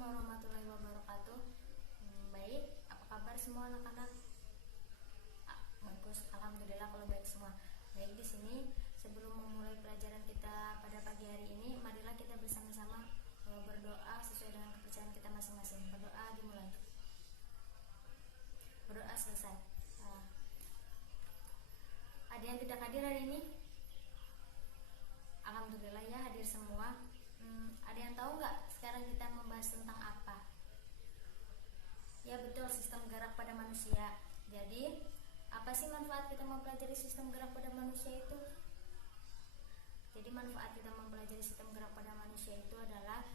Assalamualaikum warahmatullahi wabarakatuh. Baik, apa kabar semua anak-anak? Bagus, alhamdulillah kalau baik semua. Baik, di sini sebelum memulai pelajaran kita pada pagi hari ini, marilah kita bersama-sama berdoa sesuai dengan kepercayaan kita masing-masing. Berdoa dimulai. Berdoa selesai. Ada yang tidak hadir hari ini? Alhamdulillah ya, hadir semua. Ada yang tahu nggak sekarang kita membahas tentang apa? Ya betul, sistem gerak pada manusia. Jadi apa sih manfaat kita mempelajari sistem gerak pada manusia itu? Jadi manfaat kita mempelajari sistem gerak pada manusia itu adalah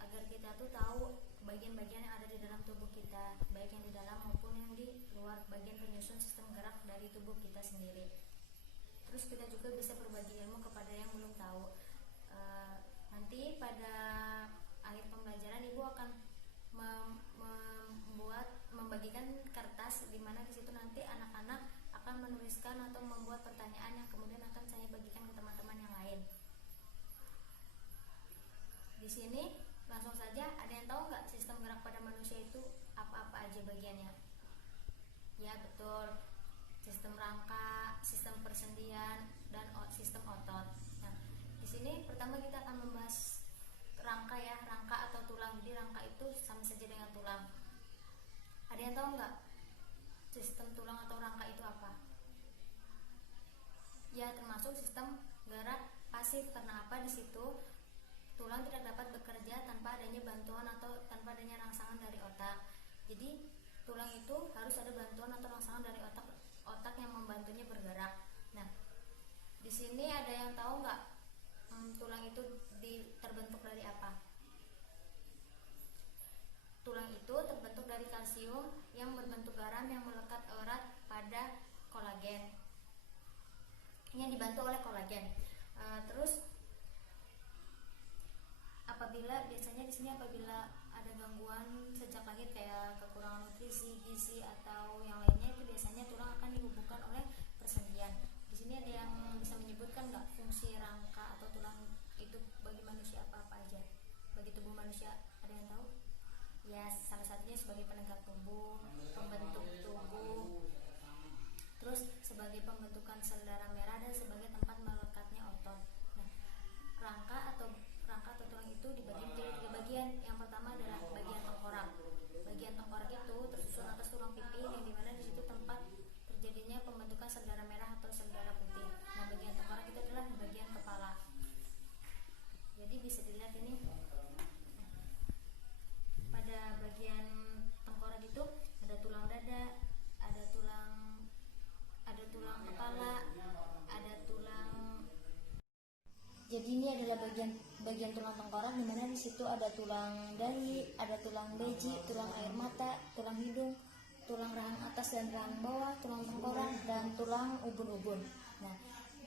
agar kita tuh tahu bagian-bagian yang ada di dalam tubuh kita, baik yang di dalam maupun yang di luar, bagian penyusun sistem gerak dari tubuh kita sendiri. Terus kita juga bisa berbagi ilmu kepada yang belum tahu. Nanti pada akhir pembelajaran Ibu akan membagikan kertas di mana di situ nanti anak-anak akan menuliskan atau membuat pertanyaan yang kemudian akan saya bagikan ke teman-teman yang lain. Di sini langsung saja, ada yang tahu nggak sistem gerak pada manusia itu apa-apa aja bagiannya? Ya betul, sistem rangka, sistem persendian, dan sistem otot. Nah, di sini pertama kita akan membahas rangka ya, rangka atau tulang. Jadi rangka itu sama saja dengan tulang. Ada yang tahu nggak sistem tulang atau rangka itu apa? Ya, termasuk sistem gerak pasif. Karena apa? Di situ tulang tidak dapat bekerja tanpa adanya bantuan atau tanpa adanya rangsangan dari otak. Jadi tulang itu harus ada bantuan atau rangsangan dari otak yang membantunya bergerak. Nah, di sini ada yang tahu nggak tulang itu terbentuk dari apa? Tulang itu terbentuk dari kalsium yang berbentuk garam yang melekat erat pada kolagen, yang dibantu oleh kolagen. Terus biasanya di sini apabila ada gangguan sejak lahir kayak kekurangan nutrisi, gizi atau yang lainnya, itu biasanya tulang akan dihubungkan oleh persendian. Di sini ada yang bisa menyebutkan nggak fungsi rangka atau tulang itu bagi manusia apa aja? Bagi tubuh manusia ada yang tahu? Ya, salah satunya sebagai penegak tubuh, pembentuk tubuh, terus sebagai pembentukan sel darah merah, dan sebagai tempat melekatnya otot. Nah, rangka atau tulang itu dibagi menjadi 3 bagian. Yang pertama adalah bagian tengkorak. Bagian tengkorak itu tersusun atas tulang pipi, yang dimana di situ tempat terjadinya pembentukan sel darah merah atau sel darah putih. Nah, bagian tengkorak itu adalah bagian kepala. Jadi bisa dilihat ini. Pada bagian tengkorak itu ada tulang dada, ada tulang kepala, ada tulang. Jadi ini adalah bagian tulang tengkorak, di mana di situ ada tulang dahi, ada tulang beji, tulang air mata, tulang hidung, tulang rahang atas dan rahang bawah, tulang tengkorak, dan tulang ubun-ubun. Nah,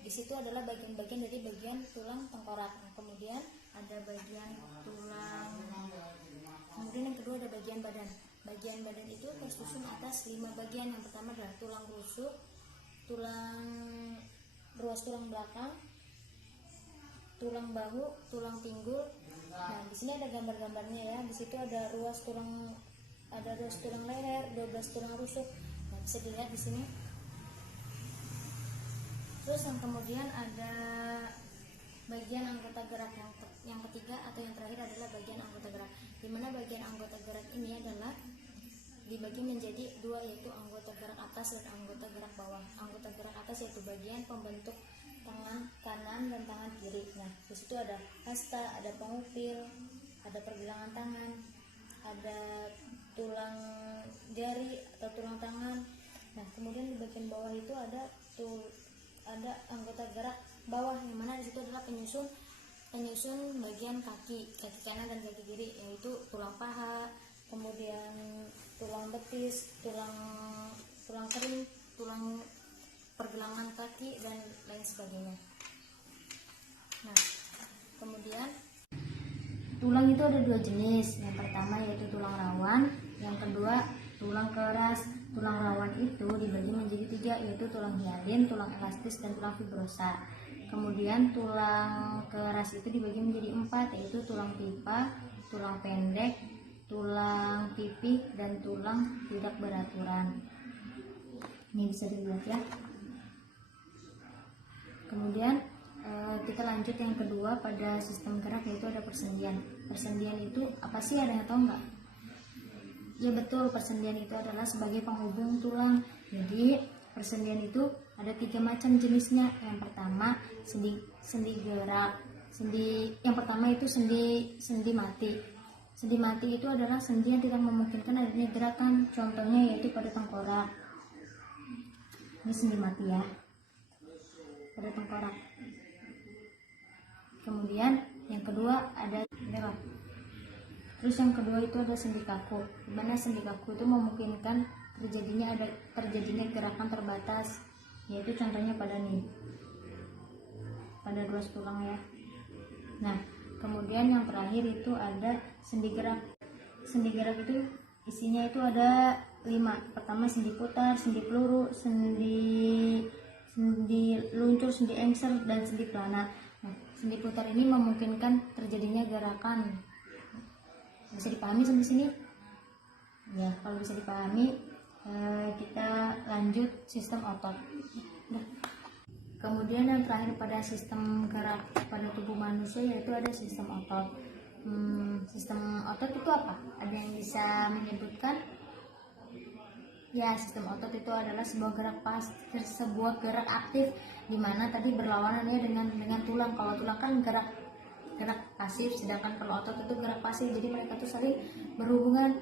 di situ adalah bagian-bagian dari bagian tulang tengkorak. Nah, kemudian ada bagian tulang. Kemudian yang kedua ada bagian badan. Bagian badan itu tersusun atas 5 bagian. Yang pertama adalah tulang rusuk, ruas tulang belakang, tulang bahu, tulang pinggul. Nah, di sini ada gambar-gambarnya ya. Di situ ada ruas tulang leher, 12 tulang rusuk. Nah, bisa dilihat di sini. Terus yang kemudian ada bagian anggota gerak yang ketiga atau yang terakhir adalah bagian anggota gerak, di mana bagian anggota gerak ini adalah dibagi menjadi 2, yaitu anggota gerak atas dan anggota gerak bawah. Anggota gerak atas yaitu bagian pembentuk tangan kanan dan tangan kiri. Nah, di situ ada hasta, ada pengupil, ada pergelangan tangan, ada tulang jari atau tulang tangan. Nah, kemudian di bagian bawah itu ada anggota gerak bawah, yang mana di situ adalah penyusun bagian kaki kanan dan kaki kiri, yaitu tulang paha, kemudian tulang betis, tulang kering, tulang pergelangan kaki, dan lain sebagainya. Nah, kemudian tulang itu ada 2 jenis. Yang pertama yaitu tulang rawan, yang kedua tulang keras. Tulang rawan itu dibagi menjadi 3, yaitu tulang hialin, tulang elastis, dan tulang fibrosa. Kemudian tulang keras itu dibagi menjadi 4, yaitu tulang pipa, tulang pendek, tulang pipih, dan tulang tidak beraturan. Ini bisa dilihat ya. Kemudian kita lanjut yang kedua pada sistem gerak, yaitu ada persendian. Persendian itu apa sih, ada yang tahu nggak? Ya betul, persendian itu adalah sebagai penghubung tulang. Jadi persendian itu ada 3 macam jenisnya. Yang pertama sendi gerak. Yang pertama itu sendi mati. Sendi mati itu adalah sendi yang tidak memungkinkan adanya gerakan. Contohnya yaitu pada tengkorak. Ini sendi mati ya, pada tengkorak. Kemudian yang kedua ada gerak. Terus yang kedua itu ada sendi kaku. Di mana sendi kaku itu memungkinkan terjadinya gerakan terbatas, yaitu contohnya pada ruas tulang ya. Nah, kemudian yang terakhir itu ada sendi gerak. Sendi gerak itu isinya itu ada 5. Pertama sendi putar, sendi peluru, sendi luncur, sendi engser, dan sendi pelana. Nah, sendi putar ini memungkinkan terjadinya gerakan. Bisa dipahami sampai sini? Ya, kalau bisa dipahami, kita lanjut sistem otot. Nah, kemudian yang terakhir pada sistem gerak pada tubuh manusia yaitu ada sistem otot. Sistem otot itu apa? Ada yang bisa menyebutkan? Ya, sistem otot itu adalah sebuah gerak aktif, di mana tadi berlawanan ya dengan tulang. Kalau tulang kan gerak pasif, sedangkan kalau otot itu gerak pasif. Jadi mereka tuh saling berhubungan.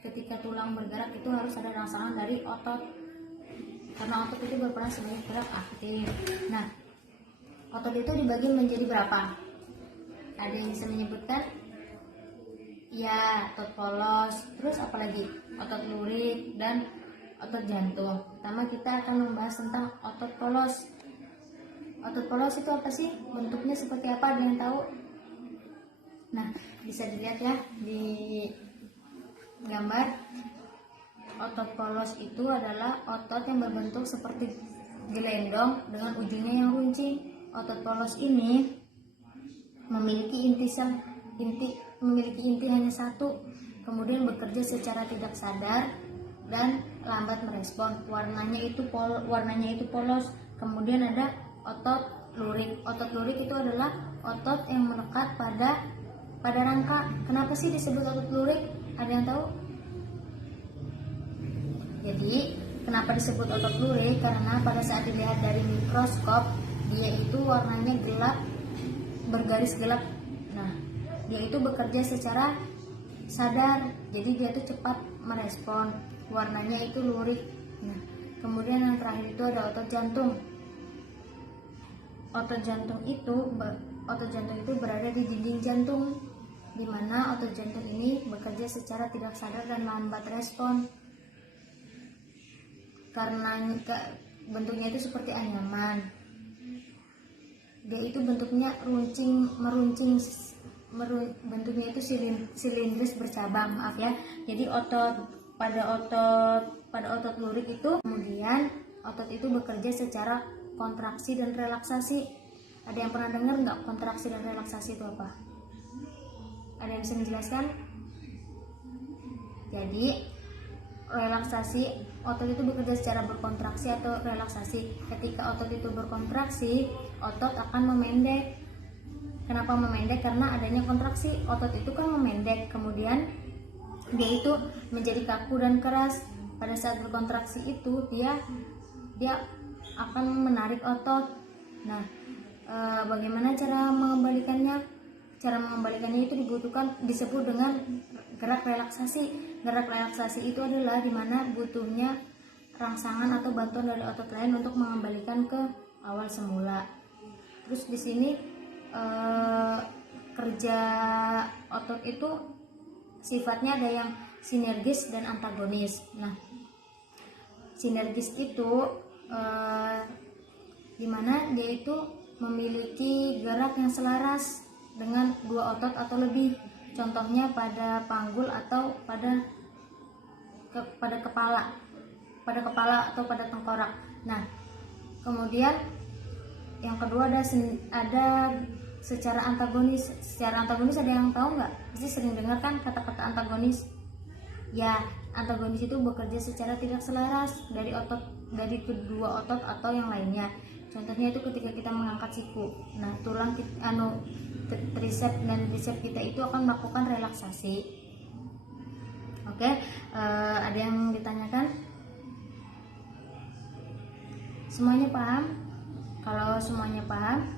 Ketika tulang bergerak itu harus ada rangsangan dari otot, karena otot itu berperan sebagai gerak aktif. Nah, otot itu dibagi menjadi berapa? Ada yang bisa menyebutkan? Ya, otot polos, terus apalagi? Otot lurik dan otot jantung. Pertama kita akan membahas tentang otot polos. Otot polos itu apa sih? Bentuknya seperti apa? Ada yang tahu? Nah, bisa dilihat ya di gambar. Otot polos itu adalah otot yang berbentuk seperti gelendong dengan ujungnya yang runcing. Otot polos ini memiliki inti hanya satu, kemudian bekerja secara tidak sadar dan lambat merespon. Warnanya itu polos. Kemudian ada otot lurik. Otot lurik itu adalah otot yang melekat pada rangka. Kenapa sih disebut otot lurik? Ada yang tahu? Jadi, kenapa disebut otot lurik? Karena pada saat dilihat dari mikroskop, dia itu warnanya gelap, bergaris gelap. Nah, dia itu bekerja secara sadar. Jadi dia itu cepat merespon. Warnanya itu lurik. Nah, kemudian yang terakhir itu ada otot jantung. Otot jantung itu berada di dinding jantung, di mana otot jantung ini bekerja secara tidak sadar dan lambat respon. Karena bentuknya itu seperti anyaman. Dia itu bentuknya bentuknya itu silindris bercabang, maaf ya. Jadi pada otot lurik itu, kemudian otot itu bekerja secara kontraksi dan relaksasi. Ada yang pernah dengar nggak kontraksi dan relaksasi itu apa? Ada yang bisa menjelaskan? Jadi relaksasi, otot itu bekerja secara berkontraksi atau relaksasi. Ketika otot itu berkontraksi, otot akan memendek. Kenapa memendek? Karena adanya kontraksi. Otot itu kan memendek, kemudian dia itu menjadi kaku dan keras. Pada saat berkontraksi itu dia akan menarik otot. Nah, bagaimana cara mengembalikannya? Cara mengembalikannya itu disebut dengan gerak relaksasi. Gerak relaksasi itu adalah dimana butuhnya rangsangan atau bantuan dari otot lain untuk mengembalikan ke awal semula. Terus di sini kerja otot itu sifatnya ada yang sinergis dan antagonis. Nah, sinergis itu dimana dia itu memiliki gerak yang selaras dengan 2 otot atau lebih. Contohnya pada panggul atau pada kepala atau pada tengkorak. Nah, kemudian yang kedua ada secara antagonis. Secara antagonis ada yang tahu nggak? Pasti sering dengar kan kata-kata antagonis. Ya, antagonis itu bekerja secara tidak selaras dari kedua otot atau yang lainnya. Contohnya itu ketika kita mengangkat siku. Nah, tulang triceps dan bicep kita itu akan melakukan relaksasi. Oke, ada yang ditanyakan? Semuanya paham? Kalau semuanya paham,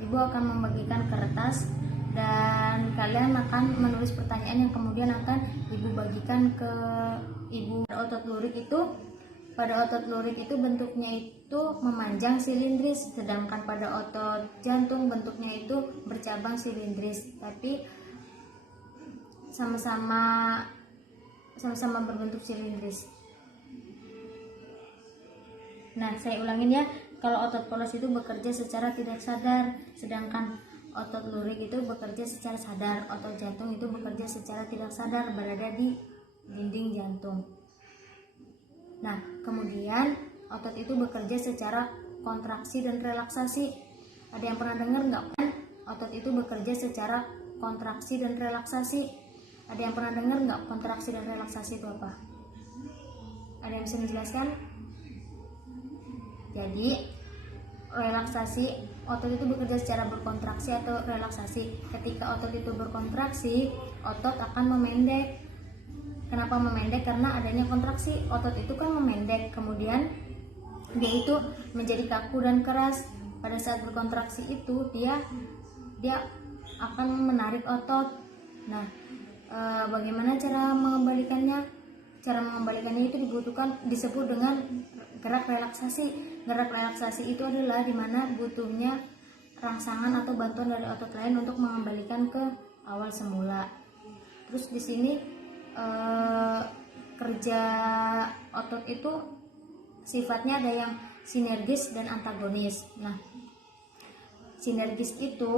Ibu akan membagikan kertas dan kalian akan menulis pertanyaan yang kemudian akan Ibu bagikan ke Ibu. Pada otot lurik itu bentuknya itu memanjang silindris, sedangkan pada otot jantung bentuknya itu bercabang silindris, tapi sama-sama berbentuk silindris. Nah, saya ulangin ya. Kalau otot polos itu bekerja secara tidak sadar, sedangkan otot lurik itu bekerja secara sadar. Otot jantung itu bekerja secara tidak sadar, berada di dinding jantung. Nah, kemudian otot itu bekerja secara kontraksi dan relaksasi. Ada yang pernah dengar nggak? Otot itu bekerja secara kontraksi dan relaksasi. Ada yang pernah dengar nggak kontraksi dan relaksasi itu apa? Ada yang bisa menjelaskan? Jadi, relaksasi, otot itu bekerja secara berkontraksi atau relaksasi. Ketika otot itu berkontraksi, otot akan memendek. Kenapa memendek? Karena adanya kontraksi. Otot itu kan memendek, kemudian dia itu menjadi kaku dan keras. Pada saat berkontraksi itu dia akan menarik otot. Nah, bagaimana cara mengembalikannya? Cara mengembalikannya itu disebut dengan gerak relaksasi. Gerak relaksasi itu adalah dimana butuhnya rangsangan atau bantuan dari otot lain untuk mengembalikan ke awal semula. Terus di sini kerja otot itu sifatnya ada yang sinergis dan antagonis. Nah, sinergis itu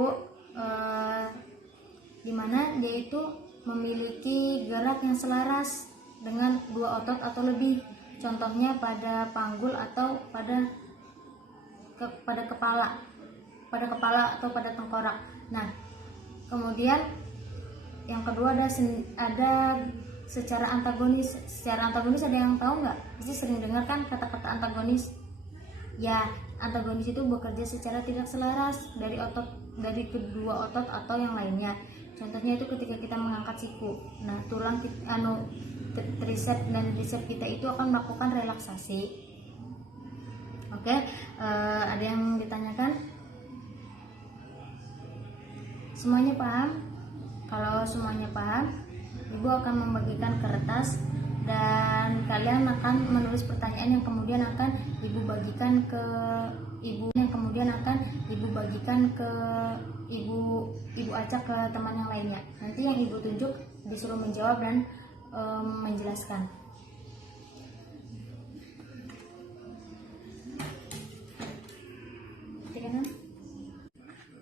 dimana dia itu memiliki gerak yang selaras dengan dua otot atau lebih. Contohnya pada panggul atau pada kepala atau pada tengkorak. Nah, kemudian yang kedua ada secara antagonis. Secara antagonis ada yang tahu nggak? Pasti sering dengar kan kata-kata antagonis. Ya, antagonis itu bekerja secara tidak selaras dari kedua otot atau yang lainnya. Contohnya itu ketika kita mengangkat siku. Nah, tulang triceps dan bicep kita itu akan melakukan relaksasi. Oke, ada yang ditanyakan? Semuanya paham? Kalau semuanya paham, Ibu akan membagikan kertas dan kalian akan menulis pertanyaan yang kemudian akan Ibu bagikan ke Ibu acak ke teman yang lainnya. Nanti yang Ibu tunjuk disuruh menjawab dan menjelaskan.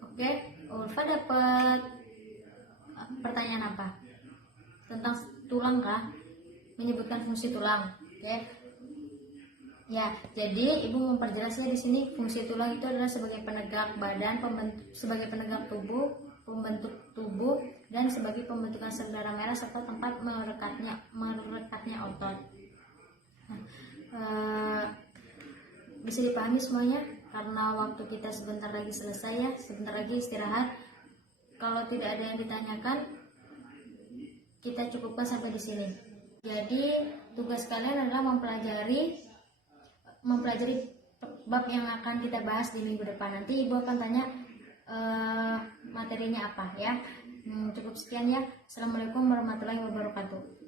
Oke, Ulfa dapat pertanyaan apa? Tentang tulang kah? Menyebutkan fungsi tulang. Oke. Ya, jadi Ibu memperjelasnya di sini fungsi tulang itu adalah sebagai penegak badan, sebagai penegak tubuh, pembentuk tubuh, dan sebagai pembentukan sel darah merah serta tempat merekatnya otot. Bisa dipahami semuanya? Karena waktu kita sebentar lagi selesai ya, sebentar lagi istirahat. Kalau tidak ada yang ditanyakan, kita cukupkan sampai di sini. Jadi tugas kalian adalah mempelajari bab yang akan kita bahas di minggu depan. Nanti Ibu akan tanya materinya apa ya. Cukup sekian ya. Assalamualaikum warahmatullahi wabarakatuh.